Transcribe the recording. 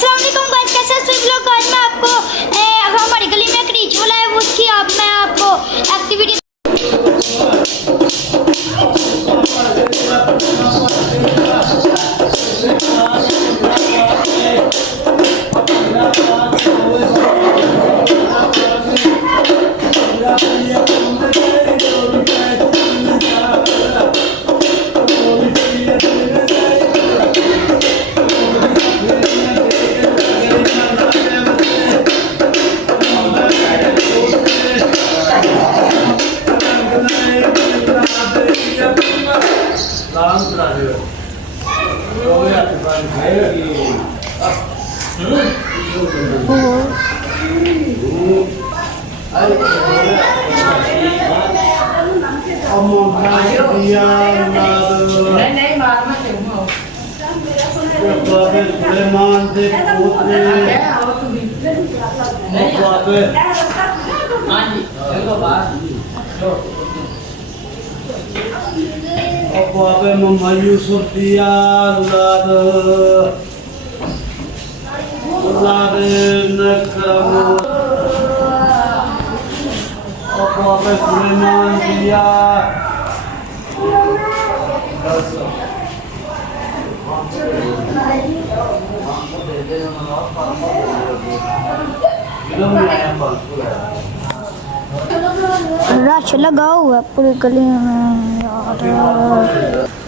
अस्सलाम वालेकुम गाइस, कैसे हैं सभी लोग। आज मैं आपको हमारी गली में एक रिचुअल है उसकी मैं आपको एक्टिविटी नहीं मारना चाहिए सुलेमान से पोतरे अबे मम्मा यूसुफ दिया औलाद नकरम अबे सुलेमान दिया रश लगा हुआ है पूरी गली में यार।